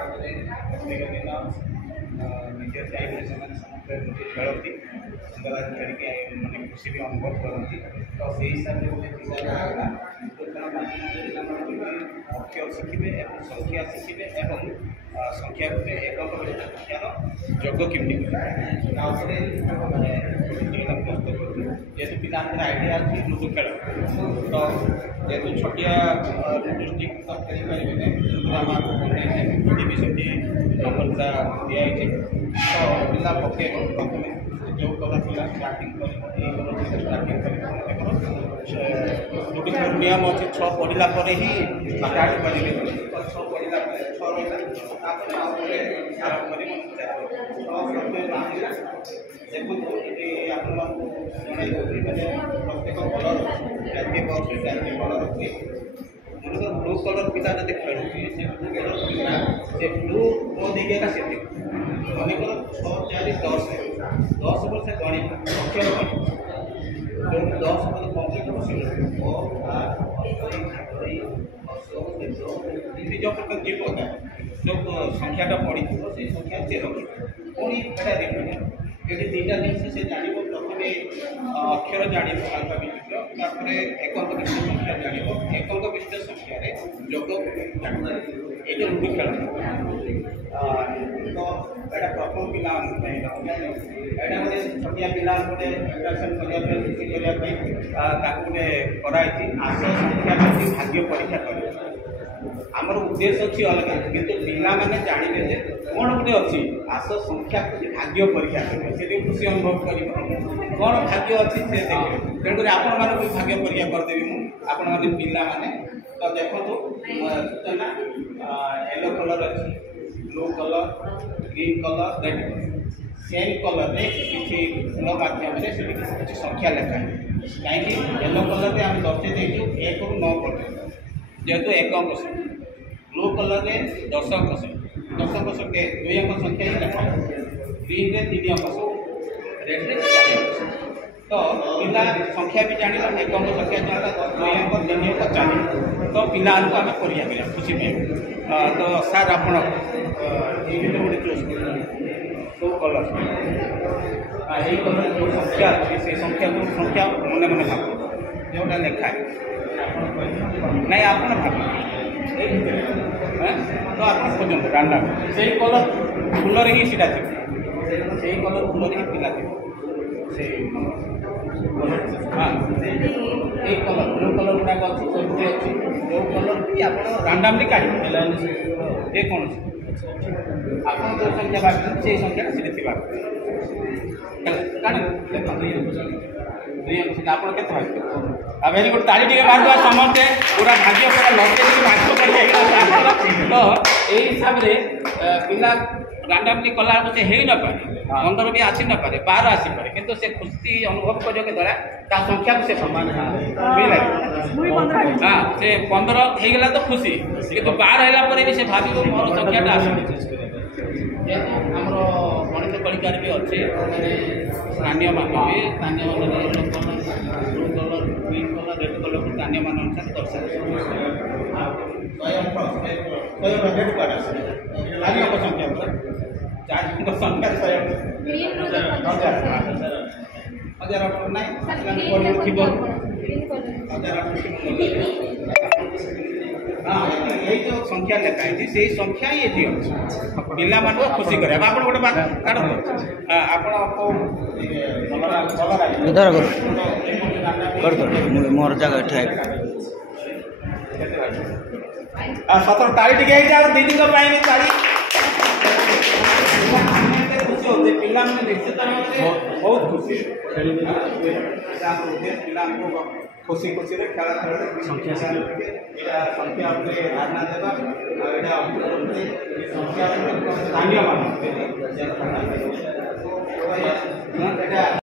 प्रत्येक दिन निज टाइम से समस्त खेलती सुंदर खेलिक मैंने खुशी भी अनुभव करती तो से हिसाब से गोटे अक्षर शिखे संख्या शिखे और संख्या गोटे एक संख्यार जोग केमती प्रस्तुत कर जेहतु पिला आइडिया अच्छी लुडो खेल तो जेहतु छोटिया डिस्ट्रिक्ट तो खेल पारे सेमती नंबरटा दिखाई तो पिला पकेब प्रथम जो कलर पिला स्टार्टिंग स्टार्टिंग लुडो खेल नियम अच्छे 6 पढ़ला ही स्टार्ट करेंगे 6 पढ़ला 6 रहा आरंभ कर देखो प्रत्येक कलर जातीय बक्स जातीय कलर हुए मनकर ब्लू कलर पिला जब खेलुची से ब्लू कलर पिला से ब्लू को देखेगा से मनकर 6 4 10 वर्ष गणित अक्षर गणित जो 10 वर्ष कम्प्लीट हो जो प्रकार जीव जो संख्याटा पड़ी थी से संख्या से रखी पुणी एटा रिपीट ये दुईटा जिन से जान प्रथम अक्षर जान अल्फाबेटिक एकंक विशिष्ट संख्या जान एकंक विशिष्ट संख्या जोग जान ये लुडो खेल तो यहाँ प्रथम पिला यहाँ छोटिया पिला गोटे इंट्राक्शन करने खुशी करने गोटे कराई आस संख्या भाग्य परीक्षा कर आमर उद्देश्य अच्छी अलग किंतु पिला माने जानवे जे कौन गोटे अच्छी आस संख्या भाग्य परीक्षा करेंगे से खुशी अनुभव कर कौन भाग्य अच्छी से देखे तेणुक आपण मान भाग्य परीक्षा करदेवी मुझे पिला माने तो देखो सूचना येलो कलर अच्छी blue colour green colour red colour same colour में किसी फूल मध्यम से किसी संख्या लेखा कहीं येलो कलर में आम दर्शे देचु 1 ରୁ 9 पर्यटन जेहेतु एक अंक ब्लू कलर में 10 अंक 2 अंक संख्या ही लेखा ग्रीन में 3 अंक रेड में 4 अंक तो पिला संख्या भी जान एक अंक संख्या जान 2 अंक 3 अंक 4 तो पिला आम परीक्षा कर खुशी पाए तो सार आप गोटे चूज तो कलर यही कलर जो संख्या अच्छी से संख्या को संख्या मन मन भाव जोटा लेखा नहीं आप भाव तो आप खोजत रांडाम से कलर फूलर ही सीटा थी से कलर फूलर ही पिला थी हाँ ये कलर ब्लू कलर गुड़ाक अच्छी सबुज अच्छी जो कलर भी आप रांडामली काढ़ जेकोसी आप जो संख्या भाव से संख्या से आप के वेरी गुड ताली टे मारदा समस्ते पूरा भाग्य पूरा लगे भाग्य तो यही हिसाब से पिला रांडामली कला से हो न पारे 15 भी आसी न पारे 12 आसी पारे किंतु से खुशी अनुभव करने के द्वारा ता संख्या से समान हाँ से 15 होगला तो खुशी किंतु 12 है भी से भाव मोर संख्याटा आस जेहेतु आमर गणित कलिकार भी अच्छे स्थानीय मान भी स्थानीय blue colour green colour red colour को स्थानीय मान अनुसार दर्शा संख्या 4 संख्या 1000 ना हाँ यही जो संख्या लिखाई से संख्या ये थी पिला मान खुशी करे आप गोटे बात काट मोर जगह सतर ताली टे दीदी ताली खुशी होते पिला निश्चित बहुत खुशी पिला खुशी खुशी खेल खेल संख्या संख्या धारणा देवा संख्या स्थानीय मान